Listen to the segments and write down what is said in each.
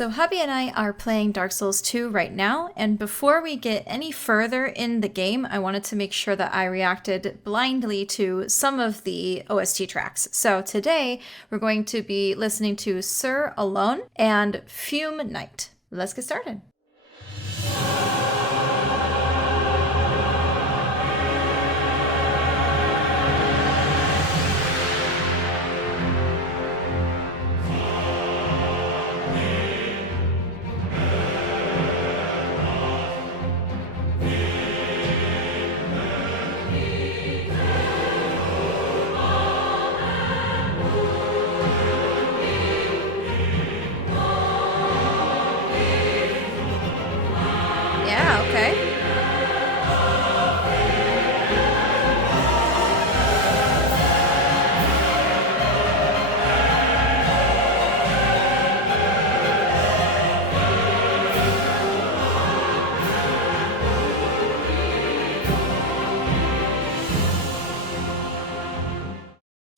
So hubby and I are playing Dark Souls 2 right now, and before we get any further in the game, I wanted to make sure that I reacted blindly to some of the OST tracks. So today, we're going to be listening to Sir Alonne and Fume Knight. Let's get started. Yeah, okay.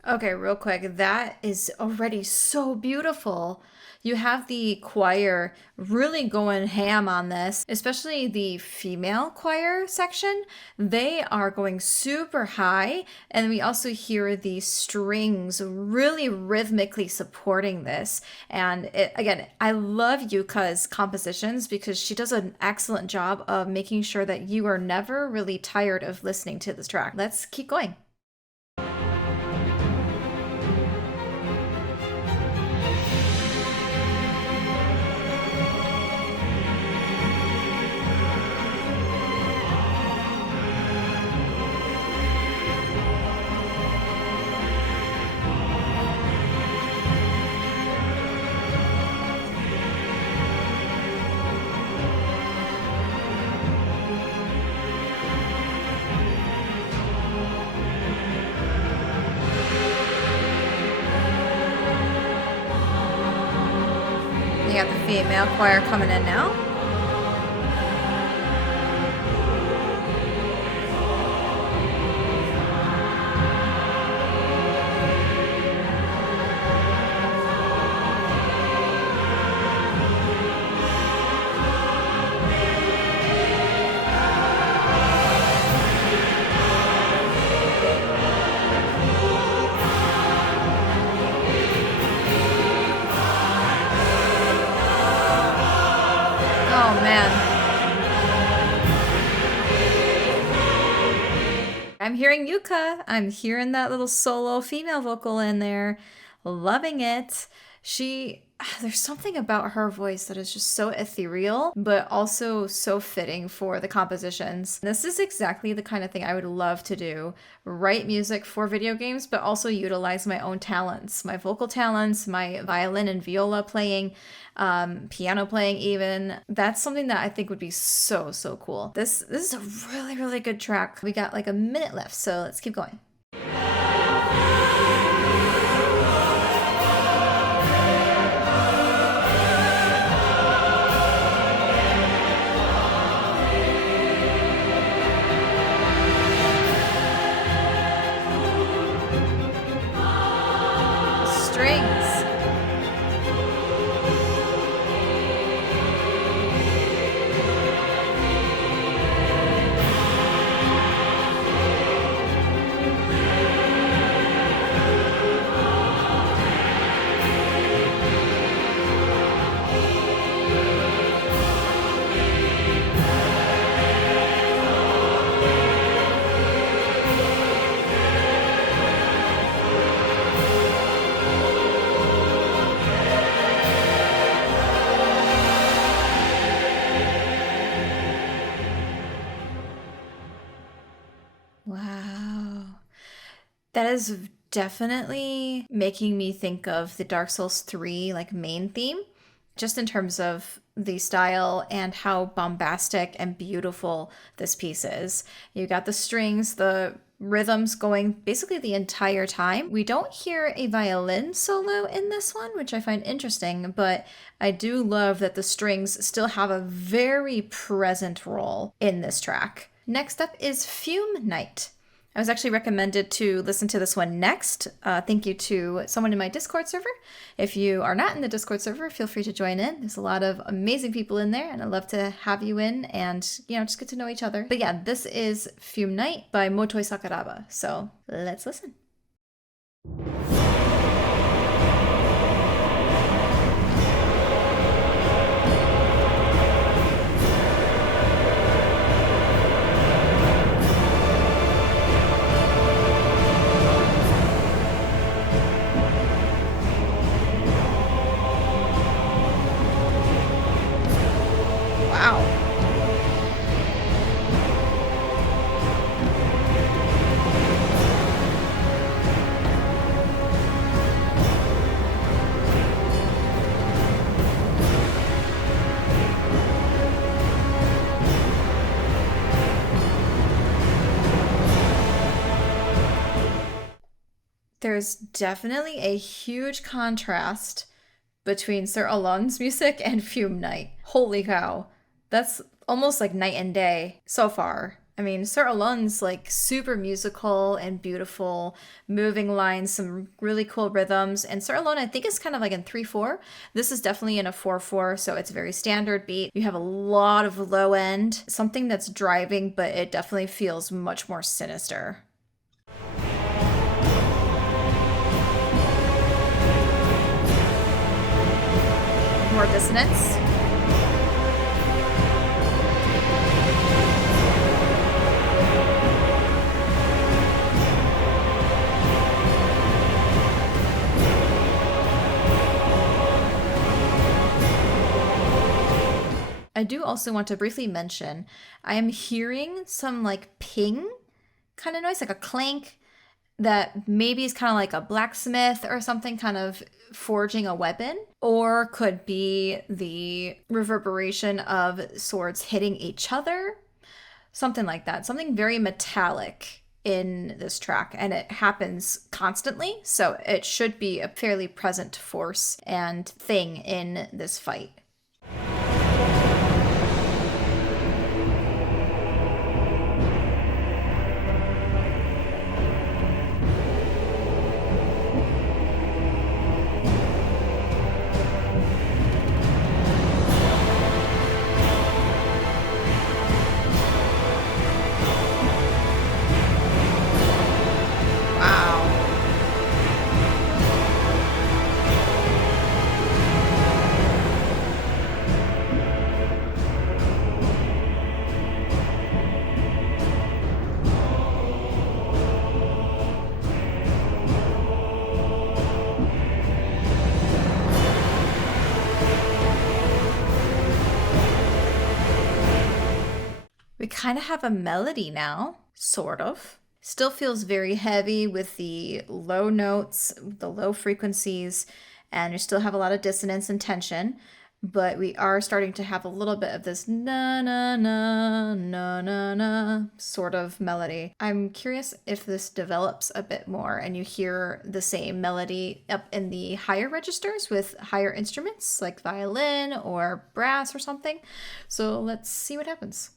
Okay, real quick, that is already so beautiful. You have the choir really going ham on this, especially the female choir section. They are going super high, and we also hear the strings really rhythmically supporting this. And again, I love Yuka's compositions because she does an excellent job of making sure that you are never really tired of listening to this track. Let's keep going. You got the female choir coming in now. Oh man. I'm hearing Yuka. I'm hearing that little solo female vocal in there. Loving it. There's something about her voice that is just so ethereal, but also so fitting for the compositions. This is exactly the kind of thing I would love to do. Write music for video games, but also utilize my own talents, my vocal talents, my violin and viola playing, piano playing even. That's something that I think would be so cool. This is a really good track. We got like a minute left, so let's keep going. Strings. Wow. That is definitely making me think of the Dark Souls 3 like main theme, just in terms of the style and how bombastic and beautiful this piece is. You got the strings, the rhythms going basically the entire time. We don't hear a violin solo in this one, which I find interesting, but I do love that the strings still have a very present role in this track. Next up is Fume Knight. I was actually recommended to listen to this one next. Thank you to someone in my Discord server. If you are not in the Discord server, feel free to join in. There's a lot of amazing people in there, and I'd love to have you in and, just get to know each other. But yeah, this is Fume Knight by Motoi Sakuraba. So let's listen. There's definitely a huge contrast between Sir Alonne's music and Fume Knight. Holy cow. That's almost like night and day so far. I mean, Sir Alonne's like super musical and beautiful, moving lines, some really cool rhythms. And Sir Alonne, I think, is kind of like in 3/4. This is definitely in a 4/4, so it's a very standard beat. You have a lot of low end, something that's driving, but it definitely feels much more sinister. More dissonance. I do also want to briefly mention, I am hearing some like ping kind of noise, like a clank, that maybe is kind of like a blacksmith or something kind of forging a weapon, or could be the reverberation of swords hitting each other, something like that. Something very metallic in this track, and it happens constantly, so it should be a fairly present force and thing in this fight. We kind of have a melody now, sort of. Still feels very heavy with the low notes, the low frequencies, and you still have a lot of dissonance and tension, but we are starting to have a little bit of this na na na na na na sort of melody. I'm curious if this develops a bit more and you hear the same melody up in the higher registers with higher instruments like violin or brass or something. So let's see what happens.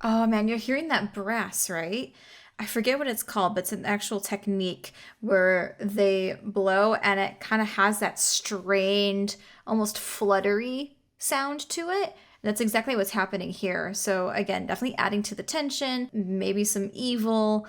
Oh man, you're hearing that brass, right? I forget what it's called, but it's an actual technique where they blow and it kind of has that strained, almost fluttery sound to it. That's exactly what's happening here. So again, definitely adding to the tension, maybe some evil,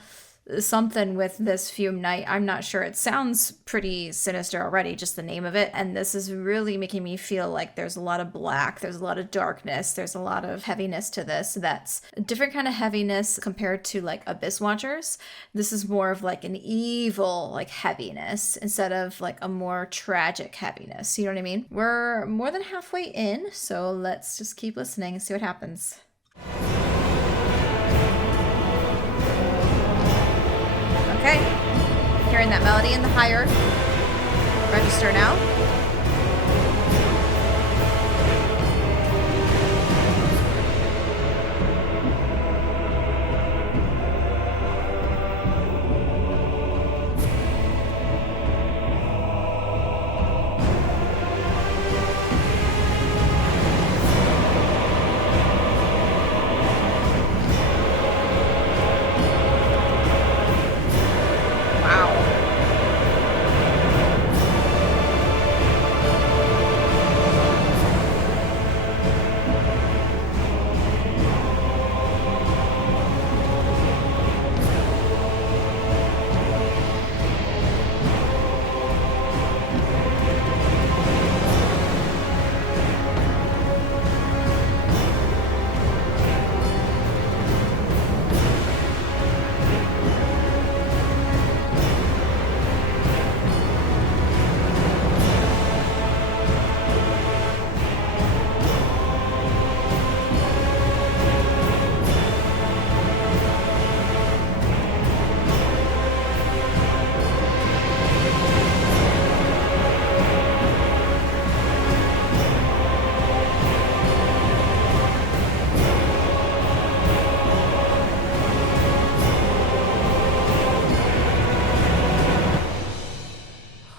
something with this Fume Knight. I'm not sure. It sounds pretty sinister already, just the name of it. And this is really making me feel like there's a lot of black, there's a lot of darkness, there's a lot of heaviness to this. That's a different kind of heaviness compared to like Abyss Watchers. This is more of like an evil like heaviness instead of like a more tragic heaviness. You know what I mean? We're more than halfway in, so let's just keep listening and see what happens. Okay, hearing that melody in the higher register now.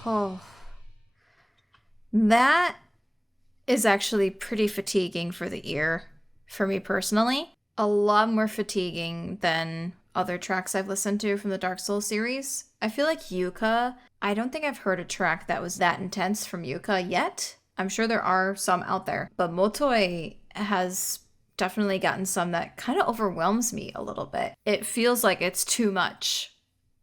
Oh, that is actually pretty fatiguing for the ear, for me personally. A lot more fatiguing than other tracks I've listened to from the Dark Souls series. I feel like Yuka, I don't think I've heard a track that was that intense from Yuka yet. I'm sure there are some out there, but Motoi has definitely gotten some that kind of overwhelms me a little bit. It feels like it's too much.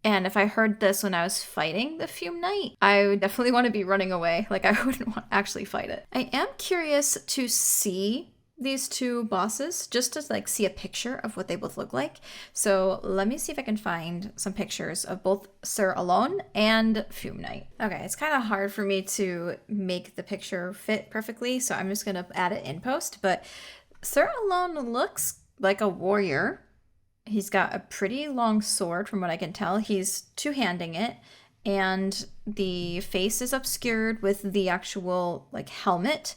And if I heard this when I was fighting the Fume Knight, I would definitely want to be running away. Like, I wouldn't want to actually fight it. I am curious to see these two bosses, just to like see a picture of what they both look like. So let me see if I can find some pictures of both Sir Alonne and Fume Knight. Okay, it's kind of hard for me to make the picture fit perfectly, so I'm just gonna add it in post. But Sir Alonne looks like a warrior. He's got a pretty long sword from what I can tell. He's two-handing it, and the face is obscured with the actual like helmet,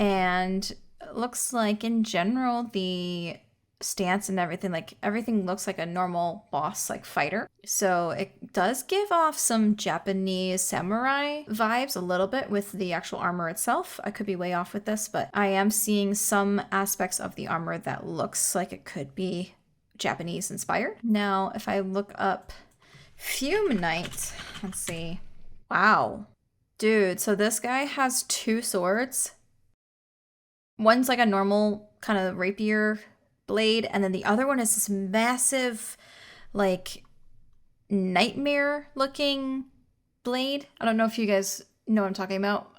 and it looks like in general the stance and everything looks like a normal boss like fighter. So it does give off some Japanese samurai vibes a little bit with the actual armor itself. I could be way off with this, but I am seeing some aspects of the armor that looks like it could be Japanese inspired. Now, if I look up Fume Knight, let's see. Wow. Dude, so this guy has two swords. One's like a normal kind of rapier blade, and then the other one is this massive, like, nightmare looking blade. I don't know if you guys know what I'm talking about.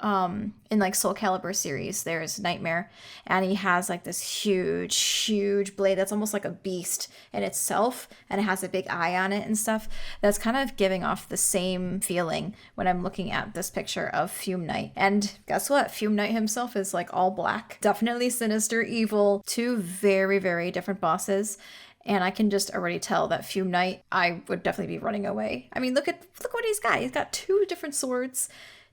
In like Soul Calibur series, there's Nightmare, and he has like this huge blade that's almost like a beast in itself, and it has a big eye on it and stuff. That's kind of giving off the same feeling when I'm looking at this picture of Fume Knight. And guess what? Fume Knight himself is like all black. Definitely sinister, evil. Two very, very different bosses. And I can just already tell that Fume Knight, I would definitely be running away. I mean, look what he's got. He's got two different swords.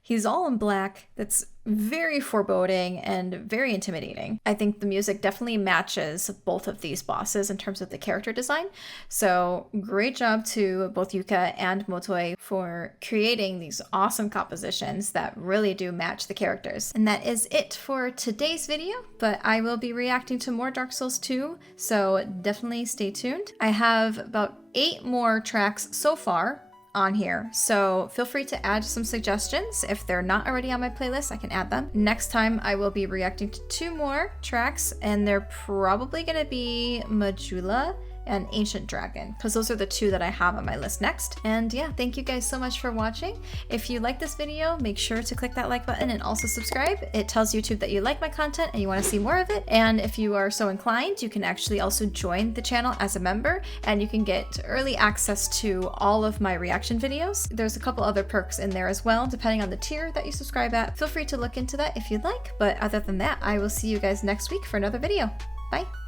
He's all in black. That's very foreboding and very intimidating. I think the music definitely matches both of these bosses in terms of the character design. So great job to both Yuka and Motoi for creating these awesome compositions that really do match the characters. And that is it for today's video, but I will be reacting to more Dark Souls 2, so definitely stay tuned. I have about 8 more tracks so far on here, so feel free to add some suggestions. If they're not already on my playlist, I can add them. Next time I will be reacting to 2 more tracks, and they're probably gonna be Majula and Ancient Dragon, because those are the two that I have on my list next. And yeah, thank you guys so much for watching. If you like this video, make sure to click that like button and also subscribe. It tells YouTube that you like my content and you want to see more of it. And if you are so inclined, you can actually also join the channel as a member, and you can get early access to all of my reaction videos. There's a couple other perks in there as well, depending on the tier that you subscribe at. Feel free to look into that if you'd like. But other than that, I will see you guys next week for another video. Bye.